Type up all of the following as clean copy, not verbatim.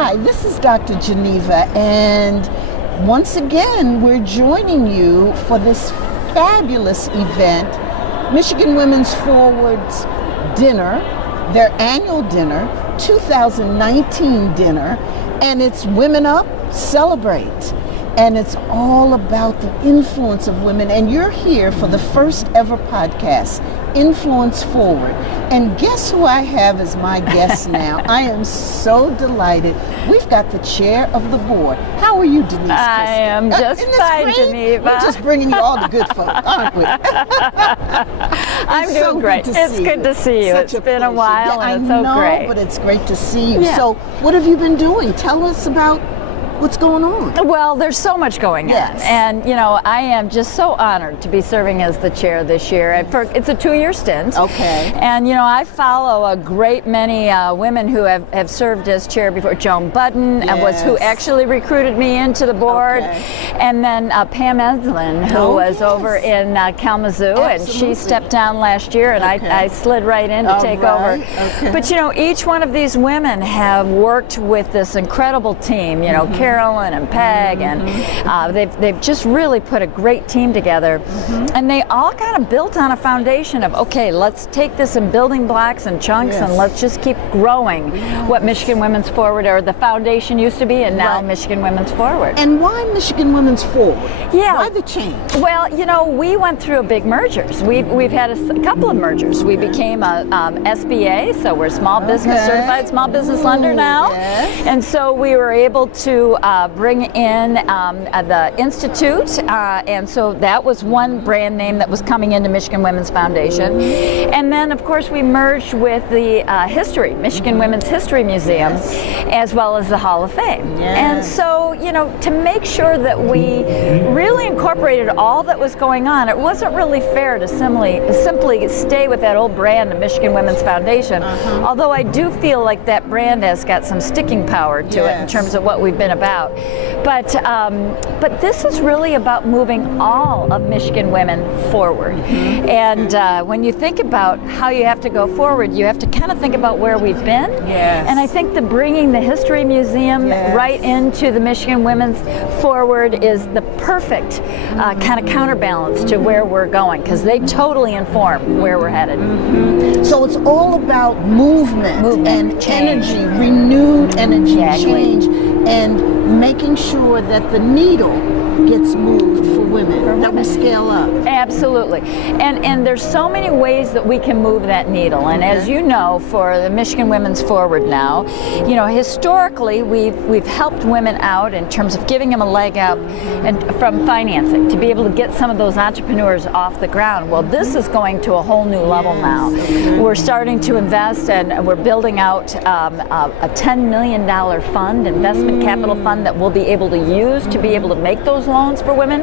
Hi, this is Dr. Geneva, and once again, we're joining you for this fabulous event, Michigan Women's Forward's dinner, their annual dinner, 2019 dinner, and it's Women Up, Celebrate. And it's all about the influence of women. And you're here for the first ever podcast, Influence Forward. And guess who I have as my guest now? I am so delighted. We've got the chair of the board. How are you, Denise? I am just fine, Geneva. We're just bringing you all the good folk, aren't we? I'm doing great. It's good to see you. It's been a while, and it's so great. But it's great to see you. Yeah. So what have you been doing? Tell us about what's going on? Well, there's so much going Yes. on. And, you know, I am just so honored to be serving as the chair this year. And it's a 2-year stint. Okay. And, you know, I follow a great many women who have served as chair before. Joan Budden was who actually recruited me into the board. Okay. And then Pam Eslin, who was over in Kalamazoo. Absolutely. And she stepped down last year, and I slid right in to take over. Okay. But, you know, each one of these women have worked with this incredible team, you know, Carolyn and Peg, and they've just really put a great team together, and they all kind of built on a foundation of, okay, let's take this in building blocks and chunks, and let's just keep growing what Michigan Women's Forward, or the foundation used to be, and now Michigan Women's Forward. And why Michigan Women's Forward? Yeah. Why the change? Well, you know, we went through a big mergers. We've had a couple of mergers. We became a SBA, so we're small business certified small business lender now, and so we were able to bring in the Institute, and so that was one brand name that was coming into Michigan Women's Foundation. And then, of course, we merged with the Michigan Women's History Museum, as well as the Hall of Fame. And so, you know, to make sure that we really incorporated all that was going on, it wasn't really fair to simply stay with that old brand of Michigan Women's Foundation, although I do feel like that brand has got some sticking power to it in terms of what we've been about. But this is really about moving all of Michigan women forward. And when you think about how you have to go forward, you have to kind of think about where we've been. And I think the bringing the History Museum right into the Michigan Women's Forward is the perfect kind of counterbalance to where we're going, because they totally inform where we're headed. So it's all about movement and change. energy, renewed energy, change, and making sure that the needle gets moved for women, that we scale up. Absolutely. And there's so many ways that we can move that needle. And as you know, for the Michigan Women's Forward now, you know, historically we've helped women out in terms of giving them a leg up and from financing to be able to get some of those entrepreneurs off the ground. Well, this is going to a whole new level now. We're starting to invest, and we're building out a $10 million fund, investment capital fund, that we'll be able to use to be able to make those loans for women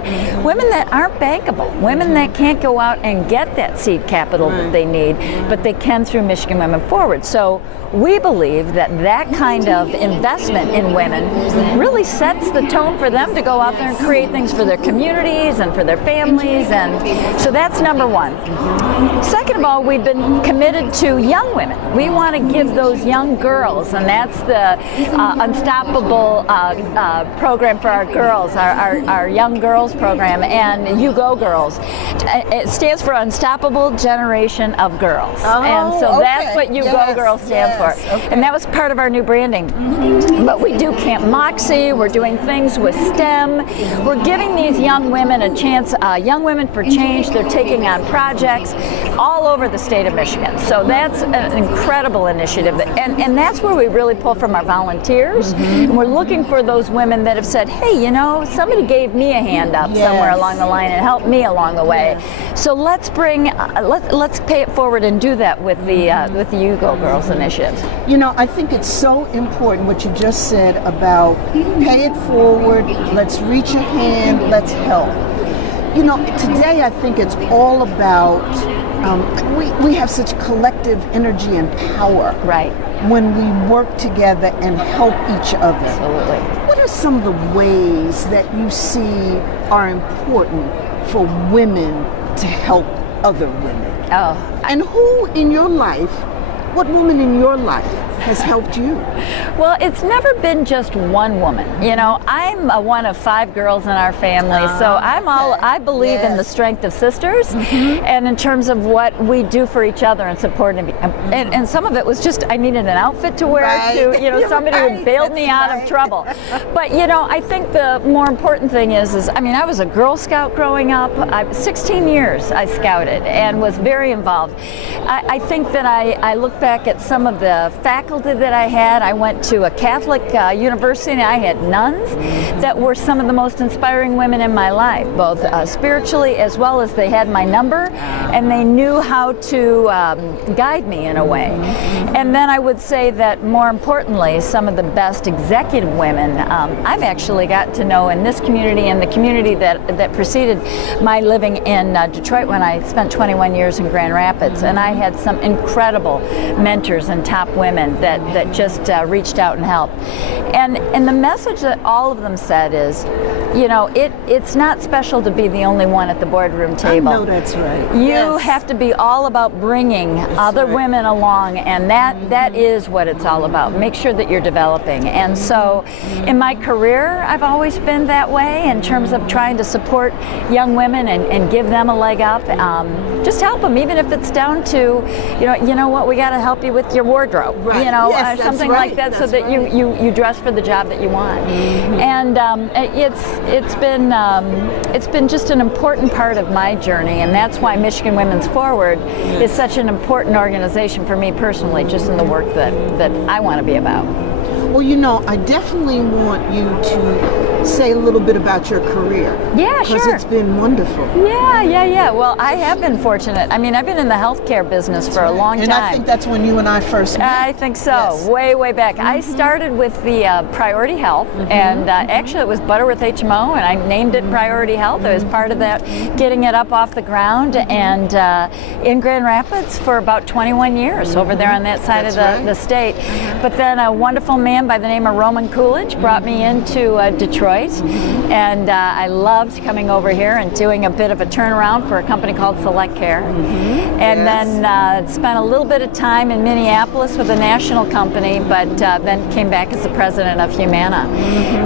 that aren't bankable, women that can't go out and get that seed capital that they need, but they can through Michigan Women Forward. So we believe that kind of investment in women really sets the tone for them to go out there and create things for their communities and for their families, and so that's number one. Second of all, we've been committed to young women. We want to give those young girls, and that's the Unstoppable program for our girls, our young girls program, and You Go Girls. It stands for Unstoppable Generation of Girls. And so that's what You Go Girls stands for. And that was part of our new branding. But we do Camp Moxie, we're doing things with STEM, we're giving these young women a chance, Young Women for Change. They're taking on projects all over the state of Michigan. So that's an incredible initiative, and that's where we really pull from our volunteers. And we're looking for those women that have said, hey, you know, somebody gave me a hand up somewhere along the line and helped me along the way. So let's pay it forward and do that with the You Go Girls initiative. You know, I think it's so important what you just said about pay it forward, let's reach a hand, let's help. You know, today I think it's all about, we have such collective energy and power when we work together and help each other. Absolutely. What are some of the ways that you see are important for women to help other women? And who in your life, what woman in your life has helped you? Well, it's never been just one woman. You know, I'm one of 5 girls in our family, so I believe in the strength of sisters, and in terms of what we do for each other and support. And some of it was just I needed an outfit to wear to, you know, somebody who bailed me out of trouble. But, you know, I think the more important thing is I mean, I was a Girl Scout growing up. 16 years I scouted and was very involved. I think that I look back at some of the faculty that I had. I went to a Catholic university, and I had nuns that were some of the most inspiring women in my life, both spiritually as well as they had my number, and they knew how to guide me in a way. And then I would say that more importantly, some of the best executive women I've actually got to know in this community and the community that preceded my living in Detroit when I spent 21 years in Grand Rapids. And I had some incredible mentors and top women that just reached out and helped. And the message that all of them said is, you know, it's not special to be the only one at the boardroom table. I know that's right. You have to be all about bringing other women along, and that is what it's all about. Make sure that you're developing. And so in my career, I've always been that way in terms of trying to support young women and give them a leg up. Just help them, even if it's down to, you know what, we got to help you with your wardrobe, you know, something like that, so that you dress for the job that you want. And it's been just an important part of my journey, and that's why Michigan Women's Forward is such an important organization for me personally, just in the work that I want to be about. Well, you know, I definitely want you to say a little bit about your career. Yeah, sure. Because it's been wonderful. Yeah. Well, I have been fortunate. I mean, I've been in the healthcare business for a long time. And I think that's when you and I first met. I think so. Yes. Way back. I started with the Priority Health, and actually it was Butterworth HMO, and I named it Priority Health. I was part of that, getting it up off the ground, and in Grand Rapids for about 21 years over there on that side of the state. But then a wonderful man by the name of Roman Coolidge brought me into Detroit, and I loved coming over here and doing a bit of a turnaround for a company called Select Care, and then spent a little bit of time in Minneapolis with a national company, but then came back as the president of Humana.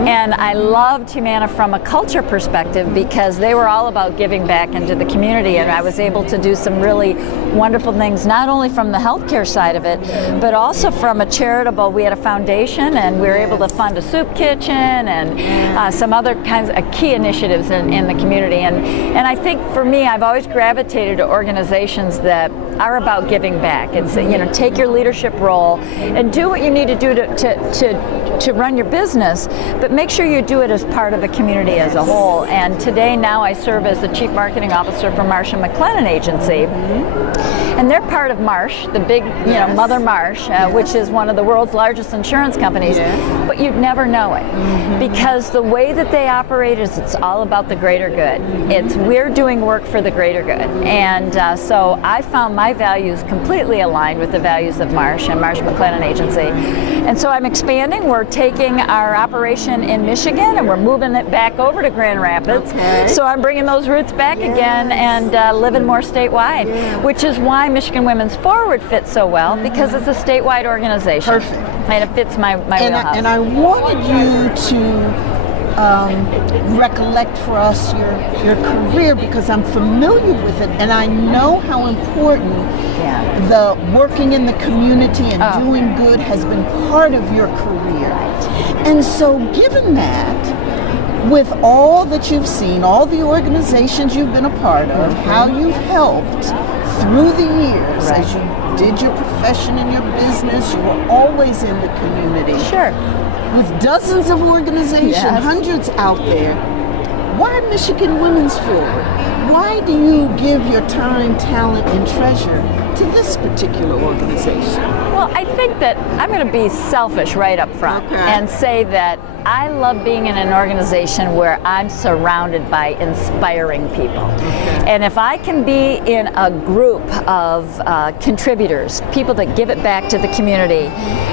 And I loved Humana from a culture perspective because they were all about giving back into the community, and I was able to do some really wonderful things, not only from the healthcare side of it, but also from a charitable. We had a foundation, and we were able to fund a soup kitchen and some other kinds of key initiatives in the community. And I think for me, I've always gravitated to organizations that are about giving back. It's, you know, take your leadership role and do what you need to do to run your business, but make sure you do it as part of the community as a whole. And today, now I serve as the Chief Marketing Officer for Marsh and McLennan Agency. And they're part of Marsh, the big, you know, Mother Marsh, which is one of the world's largest insurance companies. But you'd never know it because the way that they operate is it's all about the greater good. We're doing work for the greater good. And so I found my values completely aligned with the values of Marsh and Marsh McLennan Agency. And so I'm expanding. We're taking our operation in Michigan and we're moving it back over to Grand Rapids. So I'm bringing those roots back again and living more statewide, which is why Michigan Women's Forward fits so well, because it's a statewide organization. Perfect. And it fits my wheelhouse. And I wanted you to recollect for us your career, because I'm familiar with it and I know how important the working in the community and doing good has been part of your career. And so given that, with all that you've seen, all the organizations you've been a part of, how you've helped through the years as you did your profession and your business, you were always in the community. Sure. With dozens of organizations, hundreds out there, why Michigan Women's Forward? Why do you give your time, talent, and treasure to this particular organization? Well, I think that I'm going to be selfish right up front and say that I love being in an organization where I'm surrounded by inspiring people. And if I can be in a group of contributors, people that give it back to the community,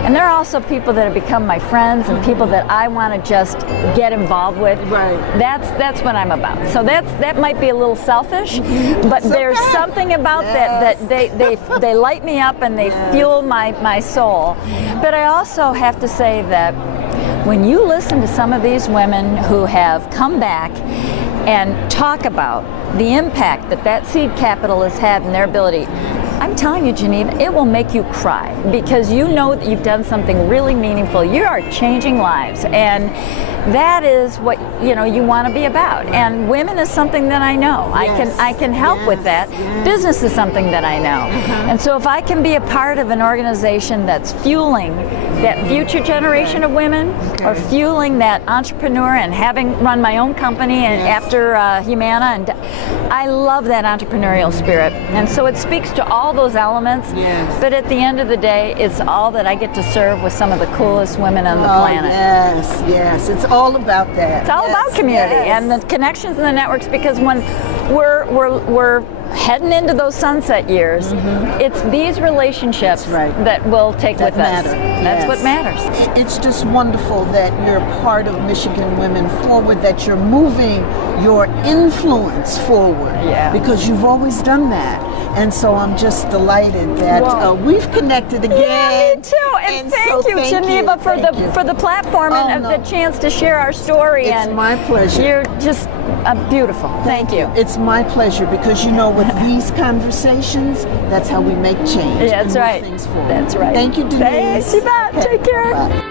and there are also people that have become my friends and people that I want to just get involved with, that's what I'm about. So that might be a little selfish, but there's something about that they they light me up and they fuel my soul. But I also have to say that when you listen to some of these women who have come back and talk about the impact that seed capital has had in their ability, I'm telling you, Geneva, it will make you cry because you know that you've done something really meaningful. You are changing lives, and that is what you want to be about. And women is something that I know. Yes. I can help with that. Yes. Business is something that I know. And so if I can be a part of an organization that's fueling that future generation of women, or fueling that entrepreneur, and having run my own company and after Humana, and I love that entrepreneurial spirit. And so it speaks to all those elements. Yes. But at the end of the day, it's all that I get to serve with some of the coolest women on the planet. Yes. It's all about that. It's all about community and the connections and the networks, because when we're heading into those sunset years, it's these relationships that will take with us. That's what matters. It's just wonderful that you're part of Michigan Women Forward, that you're moving your influence forward, because you've always done that. And so I'm just delighted that we've connected again. Yeah, me too. And thank you, Geneva, for the platform and the chance to share our story. It's my pleasure. You're just beautiful. Thank you. It's my pleasure, because with these conversations, that's how we make change. Yeah, that's right. Things forward. That's right. Thank you, Denise. Thanks, you bet. Take care. Bye.